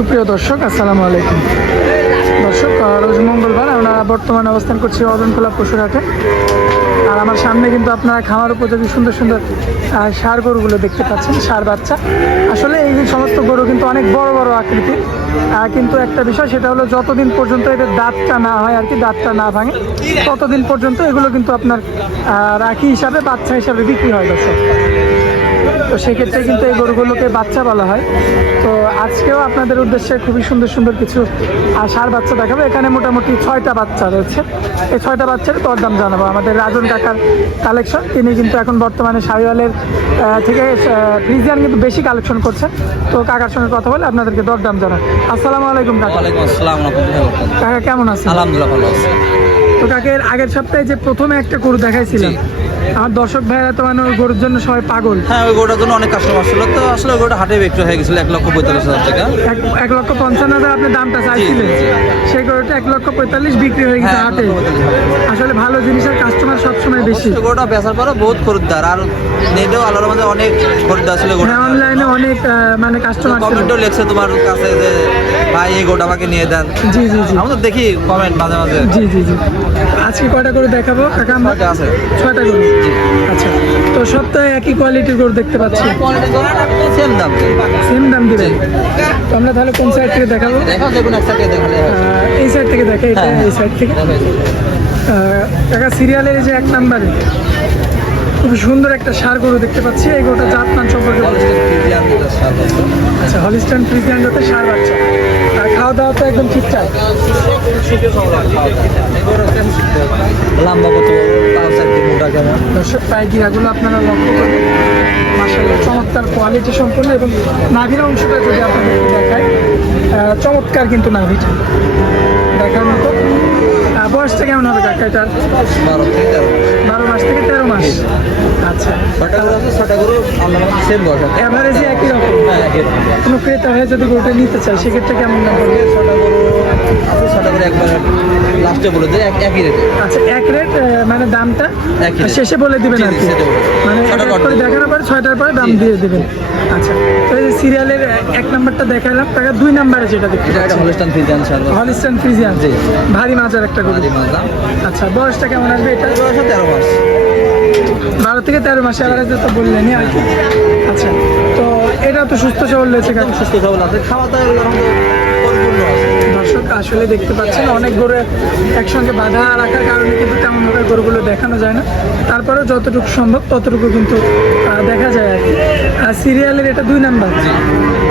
সুপ্রিয় দর্শক, আসসালামু আলাইকুম। দর্শক রোজ মঙ্গলবার আমরা বর্তমানে অবস্থান করছি অরণখোলা পশুরহাটে। আর আমার সামনে কিন্তু আপনারা খামার উপযোগী সুন্দর সুন্দর সার গরুগুলো দেখতে পাচ্ছেন, সার বাচ্চা। আসলে এই সমস্ত গরু কিন্তু অনেক বড় বড় আকৃতির। কিন্তু একটা বিষয়, সেটা হলো যতদিন পর্যন্ত এদের দাঁতটা না হয় আর কি, দাঁতটা না ভাঙে, ততদিন পর্যন্ত এগুলো কিন্তু আপনার রাখি হিসাবে, বাচ্চা হিসাবে বিক্রি হয়, দর্শক। তো সেক্ষেত্রে কিন্তু এই গরুগুলোকে বাচ্চা বলা হয়। তো আজকেও আপনাদের উদ্দেশ্যে খুবই সুন্দর সুন্দর কিছু ষাঁড় বাচ্চা দেখাবো। এখানে মোটামুটি ছয়টা বাচ্চা রয়েছে। এই ছয়টা বাচ্চার দরদাম জানাব। আমাদের রাজন কাকার কালেকশন তিনি কিন্তু এখন বর্তমানে শাহিওয়ালের থেকে ফ্রিজিয়ান কিন্তু বেশি কালেকশন করছেন। তো কাকার সঙ্গে কথা বলে আপনাদেরকে দরদাম জানান আসসালামু আলাইকুম কাকা। কাকা কেমন আছেন? আলহামদুলিল্লাহ ভালো আছি। তো কাকের আগের সপ্তাহে যে প্রথমে একটা গরু দেখাইছিলাম আমার দর্শক ভাইরা তো মানে ওই গরুর জন্য সবাই পাগল। হ্যাঁ ওই গোটার জন্য অনেক কাস্টমার ছিল। তো আসলে ওই গোটা হাটে বিক্রি হয়ে গেছিল এক লক্ষ পঁয়তাল্লিশ হাজার টাকা। এক লক্ষ পঞ্চান্ন হাজার আপনি দামটা চাইছিলেন। সেই গরুটা এক লক্ষ পঁয়তাল্লিশ বিক্রি হয়ে গেছে হ্যাঁ, হাটে। আসলে ভালো জিনিসের কাস্টমার সবসময় বেশি। গোটা বেচার পরে বহুত খরিদ্দার। আর নেটেও আলোর মধ্যে অনেক খরিদ্দার ছিল হ্যাঁ অনলাইনে অনেক মানে কাস্টমার কমেন্টও লেখছে তোমার কাছে যে ভাই এই গোটা আমাকে নিয়ে দেন। জি জি জি। আমরা তো দেখি কমেন্ট মাঝে মাঝে। জি জি জি। আজকে কয়টা করে দেখাবো? কাকা আমরা ছয়টা আছে। আচ্ছা তো সপ্তাহে একই কোয়ালিটির গরু দেখতে পাচ্ছি। সেম দাম সেম দাম দিবেন? তো আমরা তাহলে কোন সাইড থেকে দেখাবো? হয়। এই সাইড থেকে দেখে এটা হ্যাঁ। এই সাইড থেকে। কাকা সিরিয়ালের এই যে এক নাম্বারে খুব সুন্দর একটা সার গরু দেখতে পাচ্ছি। এই গরুটা জাত মান সম্পর্কে। আচ্ছা হলিস্টান ফ্রিজিয়ান যাতে সার বাচ্চা। আর খাওয়া দাওয়া তো একদম ঠিকঠাক লম্বা কত পাঁচ চার দিন মোটা কেমন গিরাগুলো আপনারা লক্ষ্য করবেন মাসাল্লাহ চমৎকার কোয়ালিটি সম্পন্ন এবং নাভির অংশটা যদি আপনাদেরকে দেখায় চমৎকার কিন্তু নাভিটা দেখার মতো। বয়সটা কেমন হবে কাকা এটার? বারো থেকে তেরো বারো মাস থেকে তেরো মাস? আচ্ছা। অ্যাভারেজে হ্যাঁ একই রকম। কোনো ক্রেতা হয়ে যদি গরুটা নিতে চায় সেক্ষেত্রে কেমন দাম পড়বে ছটা করে আছে ছটা করে একবার লাস্টে বলে দেয় একই রেটে আচ্ছা এক রেট মানে দামটা শেষে বলে দিবেন আর কি। মানে ছটা এক এক করে করে দেখানোর পরে ছয়টার পরে দাম দিয়ে দিবেন। আচ্ছা তো এই সিরিয়ালের এক নাম্বারটা দেখালাম টাকা দুই নাম্বারে যেটা দেখতে এটা একটা Holstein Friesian sir Holstein Friesian জি। ভারী মাজার একটা গরু। আচ্ছা বয়সটা কেমন আসবে এটা? বয়স তেরো মাস। বারো থেকে তেরো মাসে অ্যাভারেজে তো বললেনই আর কি। আচ্ছা তো এটা তো সুস্থ সবল রয়েছে। সুস্থ সবল আছে। খাওয়া দাওয়া পরিপূর্ণ আছে। দর্শক আসলে দেখতে পাচ্ছেন অনেক গরু একসঙ্গে বাধা রাখার কারণে কিন্তু তেমনভাবে গরুগুলো দেখানো যায় না। তারপরেও যতটুকু সম্ভব ততটুকু কিন্তু দেখা যায় আর কি। আর সিরিয়ালের এটা দুই নাম্বার।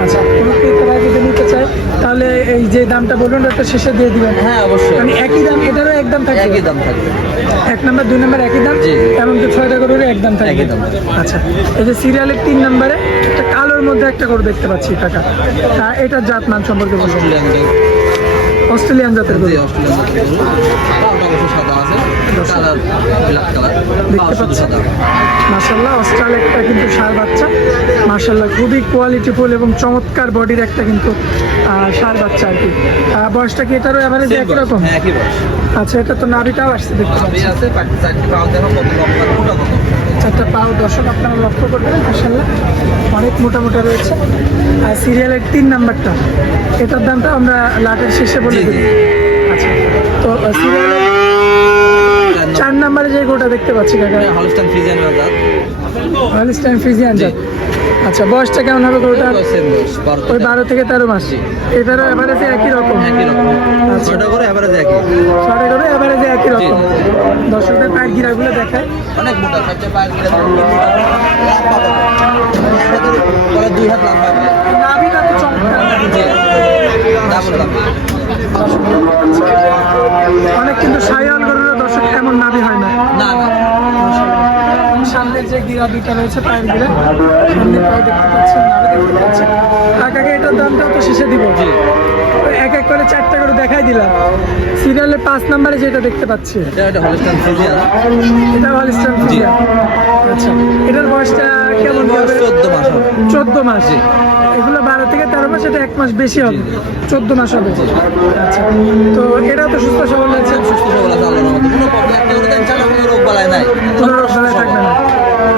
আচ্ছা কোনো ক্রেতারা যদি নিতে চায় তাহলে এই যে দামটা বলুন ওটা শেষে দিয়ে দিবেন। হ্যাঁ অবশ্যই। মানে একই দাম এটারও একদম থাকে একই দাম থাকবে। এক নাম্বার দুই নাম্বার একই দাম। এমনকি ছয়টা গরুর থাকে একই দাম। আচ্ছা এই যে সিরিয়ালের তিন নাম্বারে একটা কালোর মধ্যে একটা গরু দেখতে পাচ্ছি টাকা। এটার জাত মান সম্পর্কে বলুন। অস্ট্রেলিয়ান জাতের গরু। সাদা আছে। মার্শাল্লাহ অস্ট্রাল একটা কিন্তু সার বাচ্চা। মার্শাল্লাহ খুবই কোয়ালিটিফুল এবং চমৎকার বডির একটা কিন্তু সার বাচ্চা আর কি। বয়সটা কি এটারও অ্যাভারেজ একই রকম? হ্যাঁ আচ্ছা এটা তো নাভিটাও আসছে দেখতে পাচ্ছি চারটি পাও দর্শক আপনারা লক্ষ্য করবেন মার্শাল্লাহ অনেক মোটা মোটা রয়েছে। আর সিরিয়ালের তিন নাম্বারটা এটার দামটা আমরা লাটের শেষে বলে দিই। আচ্ছা তো সিরিয়ালের চার নাম্বারে যে গোটা দেখতে পাচ্ছি কাকা। হলস্টান ফ্রিজিয়ান বাজার। হলিস্টাইন ফ্রিজিয়ান জাত আচ্ছা বয়সটা কেমন হবে বয়স ওই বারো থেকে তেরো মাস। এটারও এভারেজে একই রকম। একই রকম। আচ্ছা। ছয়টা করে এভারেজ একই। ছটা করে এভারেজে একই রকম। দর্শকদের পায়ের গিরাগুলো দেখায়। অনেক মোটা সবচেয়ে পায়ের গিরা দুই হাত নাভিটা তো চমৎকার। অনেক কিন্তু সাইয়াল গরুর দর্শক এমন নাভি হয় না না না সামনের যে গিরা দুইটা রয়েছে পায়ের গিরা সামনে পায়ে দেখতে পাচ্ছেন নাভি দেখতে পাচ্ছেন। কাকাকে এটার দামটাও তো শেষে দিব। জি। এক এক করে চারটা করে দেখাই দিলাম। সিরিয়ালের পাঁচ নাম্বারে যেটা দেখতে পাচ্ছি। এটা হলস্টান ফ্রিজিয়ান আচ্ছা এটার বয়সটা কেমন হবে? চোদ্দ মাস চোদ্দ মাস। এগুলো বারো থেকে তেরো মাস এটা এক মাস বেশি হবে। চোদ্দ মাস হবে। আচ্ছা তো এটা তো সুস্থ সবল আছে। সুস্থ সবল আছে আল্লাহর রহমতে কোনো প্রবলেম একটা করে দেন চালা কোনো রোগ বালাই নাই কোনো রোগ বালাই থাকবে না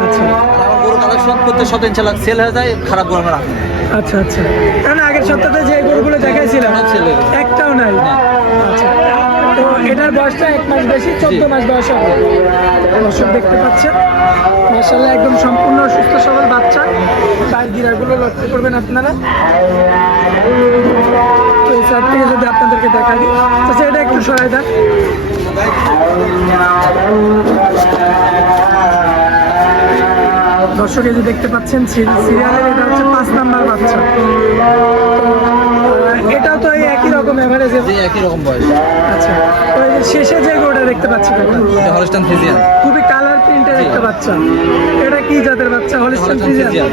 আচ্ছা আর আমার গরু কালেকশন প্রত্যেক সপ্তাহে ইনশাল্লাহ সেল হয়ে যায় খারাপ গরু আমরা রাখি না। আচ্ছা আচ্ছা। কারণ আগের সপ্তাহে যে গরুগুলো দেখাইছিলাম ছেলে। একটাও নাই। আচ্ছা। তো এটার বয়সটা এক মাস বেশি চোদ্দ মাস বয়স হবে। দর্শক দেখতে পাচ্ছেন। মাসাল্লাহ একদম সম্পূর্ণ সুস্থ সবল বাচ্চা। তার গিরাগুলো লক্ষ্য করবেন আপনারা। তো এই সাইড থেকে যদি আপনাদেরকে দেখা দিই তো সেটা একটু সরাই দেন। দর্শক এই যে দেখতে পাচ্ছেন সিরি- সিরিয়ালের এটা হচ্ছে পাঁচ নাম্বার বাচ্চা। এটাও তো এই একই রকম এভারেজ একই রকম বয়স। আচ্ছা তো শেষে যে গোটা দেখতে পাচ্ছি এটা হলস্টান ফিজিয়ান খুবই কালার প্রিন্টের একটা বাচ্চা। এটা কি জাতের বাচ্চা? হলিস্টান Friesian।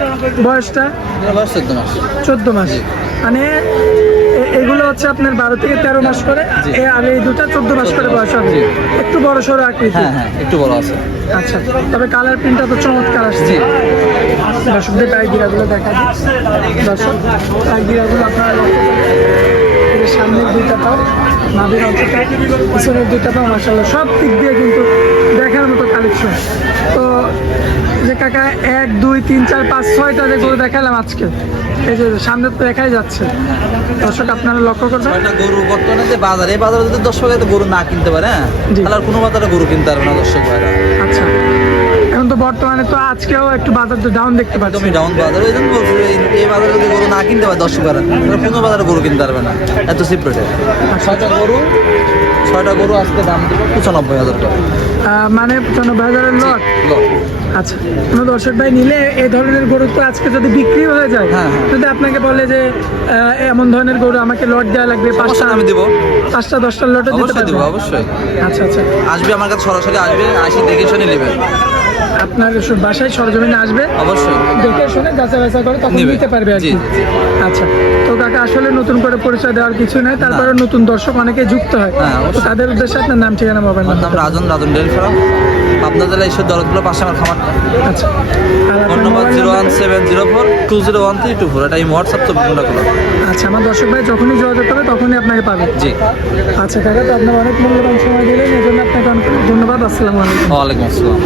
বয়সটা? এটা বয়স চোদ্দ মাস। চোদ্দ মাস। মানে হচ্ছে আপনার বারো থেকে তেরো মাস করে। আর এই দুটা চোদ্দ মাস করে বয়স হবে। একটু বড় সড়ো আকৃতি। হ্যাঁ হ্যাঁ একটু বড় আছে। আচ্ছা তবে কালার প্রিন্টটা তো চমৎকার আসছে। দর্শকদের টাইগিরাগুলো দেখা দিচ্ছে দর্শক টাইগিরাগুলো আপনারা সামনের দুইটা পাও নাভির অংশটা পিছনের দুইটা পাও মাসাল্লাহ সব দিক দিয়ে কিন্তু দেখার মতো কালেকশন তো যে কাকা এক দুই তিন চার পাঁচ ছয়টা যে গরু দেখালাম আজকে। এই যে সামনে তো দেখাই যাচ্ছে। দর্শক আপনারা লক্ষ্য করবেন। ছয়টা গরু বর্তমানে যে বাজারে এই বাজারে যদি দর্শক এত গরু না কিনতে পারে হ্যাঁ। তাহলে আর কোনো বাজারে গরু কিনতে পারবে না দর্শক ভাইরা। আচ্ছা। এখন তো বর্তমানে তো আজকেও একটু বাজার তো ডাউন দেখতে পাচ্ছি। একদমই ডাউন বাজার। ওই জন্য বলছি এই- বাজারে যদি গরু না কিনতে পারে দর্শক ভাইরা তাহলে কোনো বাজারে গরু কিনতে পারবে না। এত চিপ রেটে ছয়টা গরু ছয়টা গরু আজকে দাম দেবো পঁচানব্বই হাজার টাকা। মানে পঁচানব্বই হাজারের লট। আচ্ছা কোনো দর্শক ভাই নিলে এই ধরনের গরু তো আজকে যদি বিক্রি হয়ে যায় হ্যাঁ, হ্যাঁ। যদি আপনাকে বলে যে এমন ধরনের গরু আমাকে লট দেওয়া লাগবে পাঁচটা আমি দেবো। পাঁচটা দশটা লটে দিতে পারব দিব অবশ্যই। আচ্ছা আচ্ছা। আসবে আমার কাছে সরাসরি আসবে আসি দেখে শুনে নেবে আপনার বাসায় সরজমিনে আসবে অবশ্যই। দেখে শুনে যাচাই বাছাই করে তখন। নিতে পারবে আর কি। আচ্ছা তো কাকা আসলে নতুন করে পরিচয় দেওয়ার কিছু নেই তারপরে নতুন দর্শক অনেকে যুক্ত হয়। হ্যাঁ, তো। তাদের উদ্দেশ্যে আপনার নাম ঠিকানা মোবাইল আমার নাম রাজন রাজন ফার্ম আপনার জেলা ঈশ্বর দরদগুলো পাশে আমার খামারটা। আচ্ছা। আর phone number zero one seven zero four two zero one three two four. এটা এই হোয়াটসঅ্যাপ তো ফোনটা খোলা আচ্ছা আমার দর্শক ভাই যখনই যোগাযোগ করবে তখনই আপনাকে পাবে। জি। আচ্ছা কাকা তো আপনার অনেক মূল্যবান সময় দিলেন এই জন্য আপনাকে অনেক ধন্যবাদ। আসসালামু আলাইকুম। ওয়ালাইকুম আসসালাম।